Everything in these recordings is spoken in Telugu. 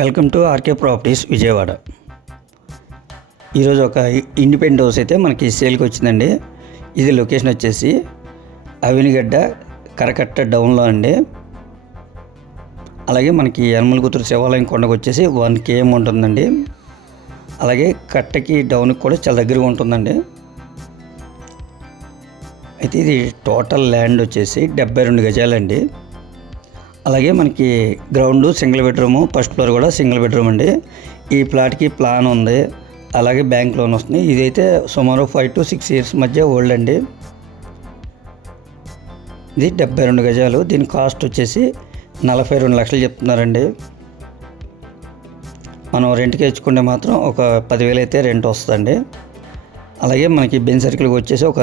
Welcome to RK properties Vijayawada. ఈరోజు ఒక ఇండిపెండెంట్ హౌస్ అయితే మనకి సేల్కి వచ్చిందండి. ఇది లొకేషన్ వచ్చేసి అవినిగడ్డ కరకట్ట డౌన్లో అండి. అలాగే మనకి యనమలగుత్తూరు శివాలయం కొండకు వచ్చేసి 1 km ఉంటుందండి. అలాగే కట్టకి డౌన్కి కూడా చాలా దగ్గరగా ఉంటుందండి. అయితే ఇది టోటల్ ల్యాండ్ వచ్చేసి 72 గజాలండి. అలాగే మనకి ground single bedroom, first floor కూడా సింగిల్ బెడ్రూమ్ అండి. ఈ ప్లాట్కి ప్లాన్ ఉంది, అలాగే బ్యాంక్ లోన్ వస్తుంది. ఇదైతే సుమారు 5 to 6 years మధ్య ఓల్డ్ అండి. ఇది 72 గజాలు. దీని కాస్ట్ వచ్చేసి 42 లక్షలు చెప్తున్నారండి. మనం రెంట్కి ఇచ్చుకుంటే మాత్రం ఒక 10,000 అయితే రెంట్ వస్తుందండి. అలాగే మనకి బెంచ్ సర్కిల్కి వచ్చేసి ఒక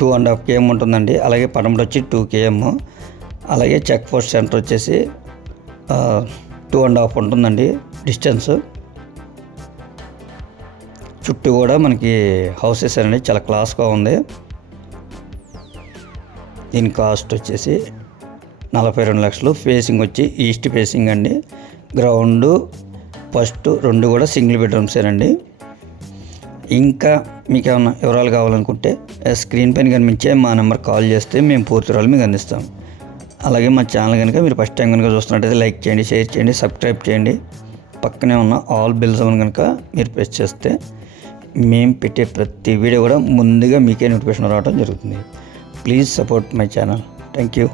2.5 km ఉంటుందండి. అలాగే పడమట వచ్చి 2 km, అలాగే చెక్ పోస్ట్ సెంటర్ వచ్చేసి 2.5 ఉంటుందండి డిస్టెన్స్. చుట్టూ కూడా మనకి హౌసెస్ అండి, చాలా క్లాస్గా ఉంది. దీని కాస్ట్ వచ్చేసి 42 లక్షలు. ఫేసింగ్ వచ్చి ఈస్ట్ ఫేసింగ్ అండి. గ్రౌండ్ ఫస్ట్ 2 కూడా సింగిల్ బెడ్రూమ్సేనండి. ఇంకా మీకు ఏమైనా వివరాలు కావాలనుకుంటే స్క్రీన్ పైన కనిపించే మా నెంబర్ కాల్ చేస్తే మేము పూర్తి వివరాలు మీకు అందిస్తాం. అలాగే మా ఛానల్ కనుక మీరు ఫస్ట్ టైం కనుక చూస్తున్నట్టయితే లైక్ చేయండి, షేర్ చేయండి, సబ్స్క్రైబ్ చేయండి. పక్కనే ఉన్న ఆల్ బెల్స్ కనుక మీరు ప్రెస్ చేస్తే మేము పెట్టే ప్రతి వీడియో కూడా ముందుగా మీకే నోటిఫికేషన్ రావడం జరుగుతుంది. Please support my channel. Thank you.